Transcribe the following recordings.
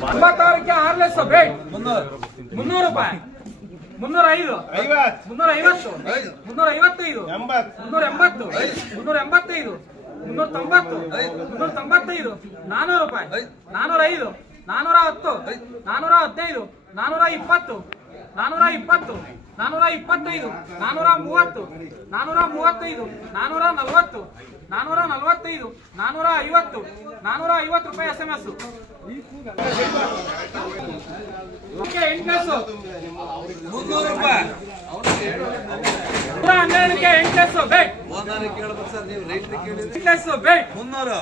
ತೊಂಬತ್ತಾರಕ್ಕೆ ಆರ್ಲೆಸ್ bait ಮುನ್ನೂರು. ರೂಪಾಯಿ ಮುನ್ನೂರ ಐದು ಮುನ್ನೂರ ಐವತ್ತು. ಮುನ್ನೂರ ಐವತ್ತೈದು ಮುನ್ನೂರ ಎಂಬತ್ತು. ಮುನ್ನೂರ ಎಂಬತ್ತೈದು ಮುನ್ನೂರ ತೊಂಬತ್ತು ಮುನ್ನೂರ ತೊಂಬತ್ತೈದು ನಾನೂರು ರೂಪಾಯಿ. ನಾನೂರ ಐದು. ನಾನೂರ ಹತ್ತು ನಾನೂರ ಹದಿನೈದು ನಾನೂರ ಇಪ್ಪತ್ತು ನಾನೂರ ಇಪ್ಪತ್ತು ನಾನೂರ ಇಪ್ಪತ್ತೈದು ನಾನೂರ ಮೂವತ್ತು ನಾನೂರ ಮೂವತ್ತೈದು ನಾನೂರ ನಲವತ್ತು ನಾನೂರ ನಲವತ್ತೈದು ನಾನೂರ ಐವತ್ತು ನಾನೂರ ಐವತ್ತು ರೂಪಾಯಿ ಎಸ್ ಎಂ ಎಸ್ ಮುನ್ನೂರು ರೂಪಾಯಿ. ನೂರ ಹನ್ನೆರಡಕ್ಕೆ ಬೇಟ್ ಮುನ್ನೂರು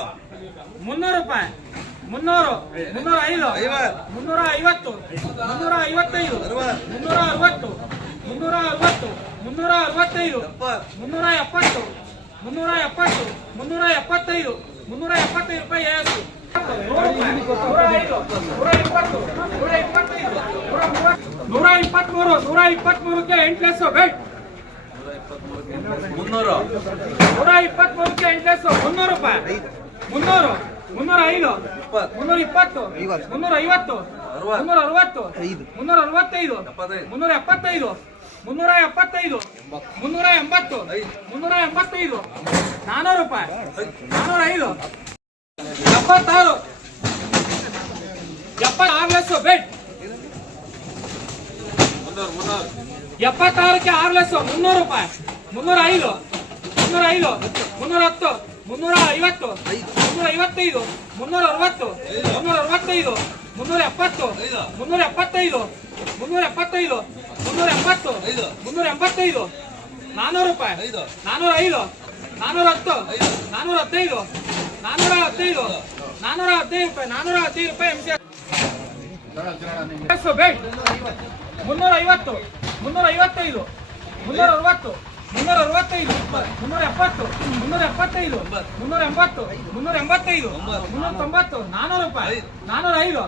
ಮುನ್ನೂರು ರೂಪಾಯಿ ಮುನ್ನೂರು ಮುನ್ನೂರ. ಐದು ಮುನ್ನೂರ ಐವತ್ತು ಮುನ್ನೂರ ಐವತ್ತೈದು ಮುನ್ನೂರ ಅರವತ್ತು ಮುನ್ನೂರ ಅರವತ್ತು. ಮುನ್ನೂರ ಅರವತ್ತೈದು ಮುನ್ನೂರ ಎಪ್ಪತ್ತು. ಮುನ್ನೂರ ಎಪ್ಪತ್ತು ಮುನ್ನೂರ ಎಪ್ಪತ್ತೈದು ಮುನ್ನೂರ ಎಪ್ಪತ್ತೈದು ರೂಪಾಯಿ ಎಸ್ ನೂರು ಇಪ್ಪತ್ಮೂರು ನೂರ ಇಪ್ಪತ್ಮೂರಕ್ಕೆ ಎಂಟ್ಲೆಸ್ ಬೇಟ್ ಮುನ್ನೂರು ನೂರ ಇಪ್ಪತ್ಮೂರಕ್ಕೆ ಎಂಟ್ಲೆಸ್ ಮುನ್ನೂರು ರೂಪಾಯಿ ಮುನ್ನೂರು ಮುನ್ನೂರ ಐದು ಮುನ್ನೂರ ಇಪ್ಪತ್ತು ಮುನ್ನೂರ ಐವತ್ತು. ಮುನ್ನೂರ ಅರವತ್ತು ಮುನ್ನೂರ ಅರವತ್ತೈದು ಮುನ್ನೂರ ಎಪ್ಪತ್ತೈದು ಮುನ್ನೂರ ಎಪ್ಪತ್ತೈದು ಮುನ್ನೂರ ಎಂಬತ್ತು. ಮುನ್ನೂರ ಎಂಬತ್ತೈದು ನಾನೂರು ರೂಪಾಯಿ. ನಾನೂರ ಐದು ಎಪ್ಪತ್ತಾರು. ಎಪ್ಪತ್ತಾರು ಮುನ್ನೂರು ಮುನ್ನೂರು ಎಪ್ಪತ್ತಾರಕ್ಕೆ ಆರು ಲಕ್ಷ ಮುನ್ನೂರು ರೂಪಾಯಿ. ಮುನ್ನೂರ ಐದು ಮುನ್ನೂರ ಐದು ಮುನ್ನೂರ ಹತ್ತು ಮುನ್ನೂರ ಐವತ್ತು ಮುನ್ನೂರ ಐವತ್ತೈದು ಮುನ್ನೂರ ಅರವತ್ತು ಮುನ್ನೂರ ಅರವತ್ತೈದು ಮುನ್ನೂರ ಎಪ್ಪತ್ತು ಮುನ್ನೂರ ಎಪ್ಪತ್ತೈದು ಮುನ್ನೂರ ಎಪ್ಪತ್ತೈದು ಮುನ್ನೂರ ಎಂಬತ್ತು ಐದು. ಮುನ್ನೂರ ಎಂಬತ್ತೈದು ನಾನ್ನೂರು ರೂಪಾಯಿ. ಐದು. ನಾನೂರ ಐದು. ನಾನೂರ ಹತ್ತು ನಾನೂರ ಹದಿನೈದು ನಾನೂರ ಹತ್ತೈದು ನಾನೂರ ಹದಿನೈದು ರೂಪಾಯಿ. ನಾನೂರ ಹದಿನೈದು ರೂಪಾಯಿ ಎಂ ಸಿ ಬೇಟ್ ಮುನ್ನೂರ ಐವತ್ತು ಮುನ್ನೂರ ಐವತ್ತೈದು ಮುನ್ನೂರ ಅರವತ್ತು ಮುನ್ನೂರ ಅರವತ್ತೈದು ಮುನ್ನೂರ ಎಪ್ಪತ್ತು ಮುನ್ನೂರ ಎಪ್ಪತ್ತೈದು ಮುನ್ನೂರ ಎಂಬತ್ತು ಮುನ್ನೂರ ಎಂಬತ್ತೈದು ಮುನ್ನೂರ ತೊಂಬತ್ತು ನಾನ್ನೂರು ರೂಪಾಯಿ. ನಾನೂರ ಐದು.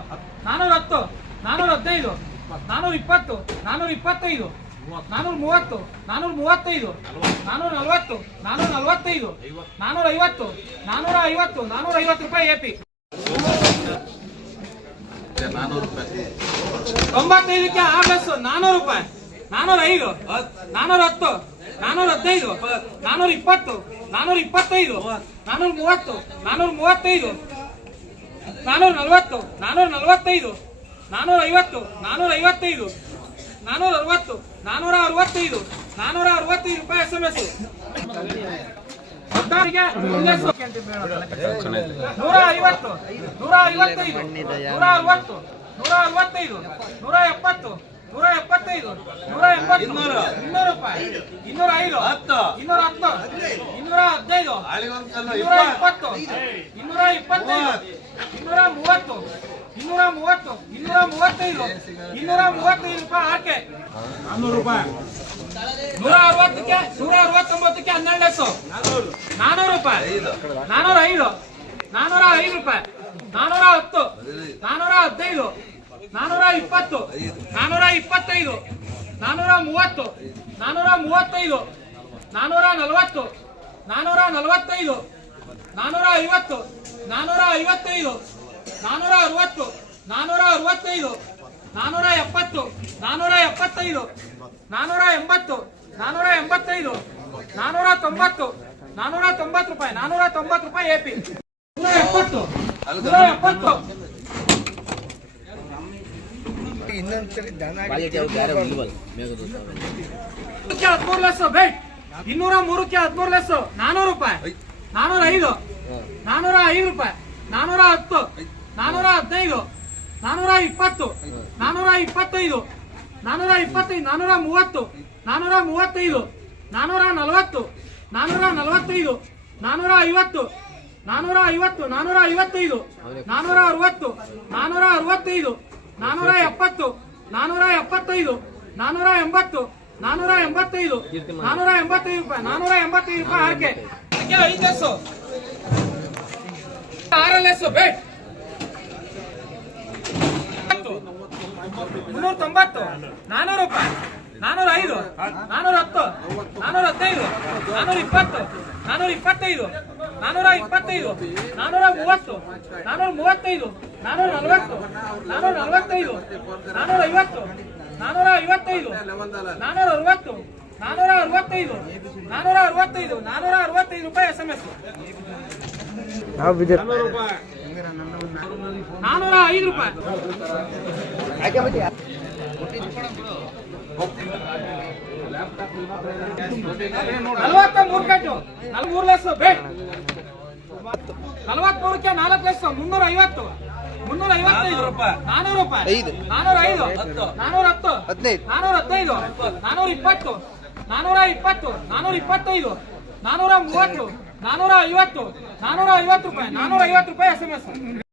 ನಾನ್ನೂರ ಹತ್ತು ನಾನ್ನೂರ ಹದಿನೈದು ನಾನೂರ ಇಪ್ಪತ್ತು. ನಾನೂರ ಇಪ್ಪತ್ತೈದು. ನಾನೂರ ಮೂವತ್ತು. ನಾನೂರ ಮೂವತ್ತೈದು. ನಾನೂರ ನಲವತ್ತು. ನಾನೂರ ನಲವತ್ತೈದು. ನಾನೂರ ಐವತ್ತು. ನಾನೂರ ಐವತ್ತು. ನಾನೂರ ಐವತ್ತು ರೂಪಾಯಿ ಎ ಪಿ. ನಾನೂರು ರೂಪಾಯಿ. ತೊಂಬತ್ತೈದಕ್ಕೆ ನಾನೂರು ರೂಪಾಯಿ. ನಾನೂರ ಐದು. ನಾನೂರ ಹತ್ತು. ನಾನೂರ ಹದಿನೈದು. ನಾನೂರ ಇಪ್ಪತ್ತು. ನಾನೂರ ಇಪ್ಪತ್ತೈದು. ನಾನೂರ ಮೂವತ್ತು. ನಾನೂರ ಮೂವತ್ತೈದು. ನಾನೂರ ನಲವತ್ತು. ನಾನೂರ ನಲವತ್ತೈದು. ನಾನೂರ ಐವತ್ತು ನಾನೂರ ಐವತ್ತೈದು ನಾನೂರ ಅರವತ್ತು ನಾನೂರ ಅರವತ್ತೈದು ನಾನೂರ ಅರವತ್ತೈದು ರೂಪಾಯಿ ಎಸ್ ಎಂ ಎಸ್ ನೂರ ಐವತ್ತು ನೂರ ಐವತ್ತೈದು ನೂರ ಅರವತ್ತು ನೂರ ಅರವತ್ತೈದು ನೂರ ಎಪ್ಪತ್ತು ನೂರ ಎಪ್ಪತ್ತೈದು ನೂರ ಎಂಬತ್ತು ಇನ್ನೂರು. ಇನ್ನೂರು ರೂಪಾಯಿ ಇನ್ನೂರ ಐದು ಹತ್ತು. ಇನ್ನೂರ ಹತ್ತು ಇನ್ನೂರ ಹದಿನೈದು ಇನ್ನೂರ ಇಪ್ಪತ್ತು ಇನ್ನೂರ ಇಪ್ಪತ್ತೈದು ಇನ್ನೂರ ಮೂವತ್ತು ಇನ್ನೂರ ಮೂವತ್ತು ಇನ್ನೂರ ಮೂವತ್ತೈದು ಇನ್ನೂರ ಮೂವತ್ತೈದು ರೂಪಾಯಿ ಆಕೆ ನಾನ್ನೂರು ರೂಪಾಯಿ. ನೂರ ಅರವತ್ತಕ್ಕೆ ನೂರ ಅರವತ್ತೊಂಬತ್ತಕ್ಕೆ ಹನ್ನೆರಡು ಲಕ್ಷ ನಾನೂರು ರೂಪಾಯಿ. ನಾನೂರ ಐದು ನಾನೂರ ಐದು ರೂಪಾಯಿ. ನಾನೂರ ಹತ್ತು ನಾನೂರ ಹದಿನೈದು ನಾನೂರ ಇಪ್ಪತ್ತು ನಾನೂರ ಇಪ್ಪತ್ತೈದು ನಾನೂರ ಮೂವತ್ತು ನಾನೂರ ಮೂವತ್ತೈದು ನಾನೂರ ನಲವತ್ತು ನಾನೂರ ನಲವತ್ತೈದು ನಾನೂರ ಐವತ್ತು ನಾನೂರ ಐವತ್ತೈದು ನಾನೂರ ಅರವತ್ತು ನಾನೂರ ಅರವತ್ತೈದು ನಾನೂರ ಎಪ್ಪತ್ತು ನಾನೂರ ಎಪ್ಪತ್ತೈದು ನಾನೂರ ಎಂಬತ್ತು ನಾನೂರ ಎಂಬತ್ತೈದು ನಾನೂರ ತೊಂಬತ್ತು ನಾನೂರ ತೊಂಬತ್ತು ರೂಪಾಯಿ ನಾನೂರ ತೊಂಬತ್ತು ರೂಪಾಯಿ ಎಪಿ ಪಿ ನೂರ ಎಪ್ಪತ್ತು ನೂರ ಎಪ್ಪತ್ತು ಮೂರಕ್ಕೆ ಹದಿಮೂರು ಲೆಸ್ಸು ಬೇಟ್ ಇನ್ನೂರ ಮೂರಕ್ಕೆ ಹದಿಮೂರು ಲಸ್ ನಾನೂರು ರೂಪಾಯಿ. ನಾನೂರ ಐದು ನಾನೂರ ಐದು ರೂಪಾಯಿ. ನಾನೂರ ಹತ್ತು ನಾನೂರ ಹದಿನೈದು ನಾನೂರ ಇಪ್ಪತ್ತು ನಾನೂರ ಇಪ್ಪತ್ತೈದು ನಾನೂರ ಇಪ್ಪತ್ತೈದು ನಾನೂರ ಮೂವತ್ತು ನಾನೂರ ಮೂವತ್ತೈದು ನಾನೂರ ನಲವತ್ತು ನಾನೂರ ನಲವತ್ತೈದು ನಾನೂರ ಐವತ್ತು ನಾನೂರ ಐವತ್ತು ನಾನೂರ ಐವತ್ತೈದು ನಾನೂರ ಅರವತ್ತು ನಾನೂರ ಅರವತ್ತೈದು ನಾನೂರ ಎಪ್ಪತ್ತು ನಾನೂರ ಎಪ್ಪತ್ತೈದು ನಾನೂರ ಎಂಬತ್ತು ನಾನೂರ ಎಂಬತ್ತೈದು ನಾನೂರ ಎಂಬತ್ತೈದು ರೂಪಾಯಿ ನಾನೂರ ಎಂಬತ್ತೈದು ರೂಪಾಯಿ ಆರ್ಕೆ ಐದು ಆರ್ ಎಲ್ ಎಸ್ಸು ಬೇಟ್ ಮುನ್ನೂರ ತೊಂಬತ್ತು ನಾನೂರು ರೂಪಾಯಿ ನಾನೂರ ಐದು ನಾನೂರ ಹತ್ತು ನಾನೂರ ಹದಿನೈದು ನಾನೂರ ಇಪ್ಪತ್ತು ನಾನೂರ ಇಪ್ಪತ್ತೈದು ನಾನೂರ ಇಪ್ಪತ್ತೈದು ನಾನೂರ ಮೂವತ್ತು ನಾನೂರ ಮೂವತ್ತೈದು ನಾನೂರ ನಲವತ್ತು ನಾನೂರ ನಲವತ್ತೈದು ನಾನೂರ ಐವತ್ತು ನಾನೂರ ಐವತ್ತೈದು ನಾನೂರ ಅರವತ್ತು ನಾನೂರ ಅರವತ್ತೈದು ನಾನೂರ ಅರವತ್ತೈದು ನಾನೂರ ಅರವತ್ತೈದು ರೂಪಾಯಿ ಎಸ್ ಎಂ ಎಸ್ ನಾನೂರ ಐದು ರೂಪಾಯಿ. ನಲವತ್ತ ಮೂರು ಕಟ್ಟು ನಲ್ಮೂರು ಲೆಸ್ ಬೇಟ್ ನಲ್ವತ್ಮೂರಕ್ಕೆ ನಾಲ್ಕು ಲಕ್ಷ ಮುನ್ನೂರ ಐವತ್ತು. ಮುನ್ನೂರ ಐವತ್ತೈದು. ನಾನೂರು ರೂಪಾಯಿ. ನಾನೂರ ಐದು. ನಾನೂರ ಹತ್ತು. ಹದಿನೈದು. ನಾನೂರ ಹದಿನೈದು. ನಾನೂರ ಇಪ್ಪತ್ತು. ನಾನೂರ ಇಪ್ಪತ್ತು. ನಾನೂರ ಇಪ್ಪತ್ತೈದು. ನಾನೂರ ಮೂವತ್ತು. ನಾನೂರ ಐವತ್ತು ನಾನೂರ ಐವತ್ತು ರೂಪಾಯಿ ನಾನೂರ ಐವತ್ತು ರೂಪಾಯಿ ಎಸ್ ಎಂ ಎಸ್